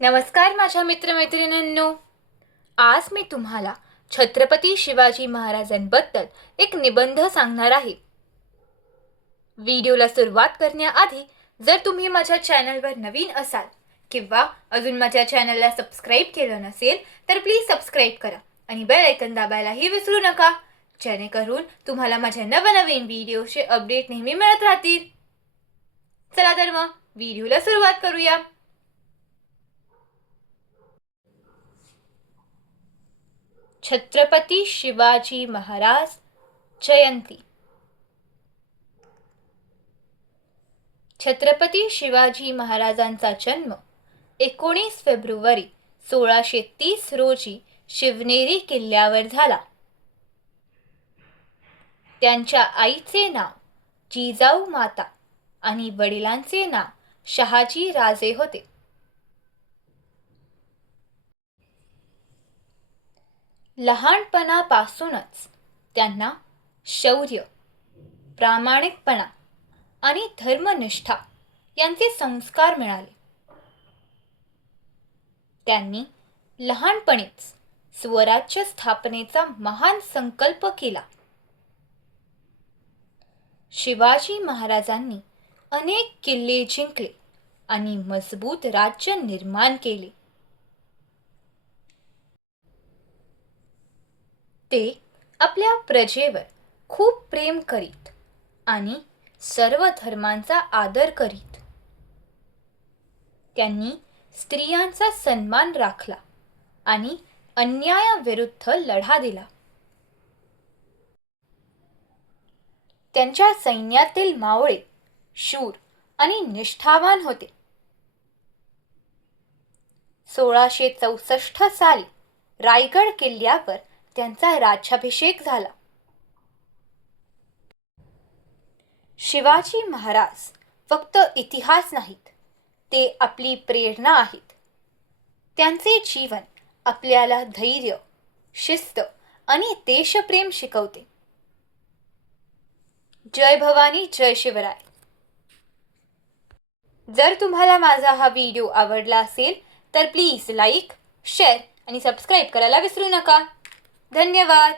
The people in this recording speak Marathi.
नमस्कार माझ्या मित्रमैत्रिणींनो. आज मी तुम्हाला छत्रपती शिवाजी महाराजांबद्दल एक निबंध सांगणार आहे. व्हिडिओला सुरुवात करण्याआधी जर तुम्ही माझ्या चॅनलवर नवीन असाल किंवा अजून माझ्या चॅनलला सबस्क्राईब केलं नसेल तर प्लीज सबस्क्राईब करा आणि बेल आयकॉन दाबायलाही विसरू नका, जेणेकरून तुम्हाला माझ्या नवनवीन व्हिडिओचे अपडेट नेहमी मिळत राहतील. चला तर मग व्हिडिओला सुरुवात करूया. छत्रपती शिवाजी महाराज जयंती. छत्रपती शिवाजी महाराजांचा जन्म 19 फेब्रुवारी 1630 रोजी शिवनेरी किल्ल्यावर झाला. त्यांच्या आईचे नाव जिजाऊ माता आणि वडिलांचे नाव शहाजी राजे होते. लहानपणापासूनच त्यांना शौर्य, प्रामाणिकपणा आणि धर्मनिष्ठा यांचे संस्कार मिळाले. त्यांनी लहानपणीच स्वराज्य स्थापनेचा महान संकल्प केला. शिवाजी महाराजांनी अनेक किल्ले जिंकले आणि मजबूत राज्य निर्माण केले. ते आपल्या प्रजेवर खूप प्रेम करीत आणि सर्व धर्मांचा आदर करीत. त्यांनी स्त्रियांचा सन्मान राखला आणि अन्यायाविरुद्ध लढा दिला. त्यांच्या सैन्यातील मावळे शूर आणि निष्ठावान होते. 1664 साली रायगड किल्ल्यावर त्यांचा राज्याभिषेक झाला. शिवाजी महाराज फक्त इतिहास नाहीत, ते आपली प्रेरणा आहेत. त्यांचे जीवन आपल्याला धैर्य, शिस्त आणि देशप्रेम शिकवते. जय भवानी, जय शिवराय. जर तुम्हाला माझा हा व्हिडिओ आवडला असेल तर प्लीज लाईक, शेअर आणि सबस्क्राईब करायला विसरू नका. धन्यवाद.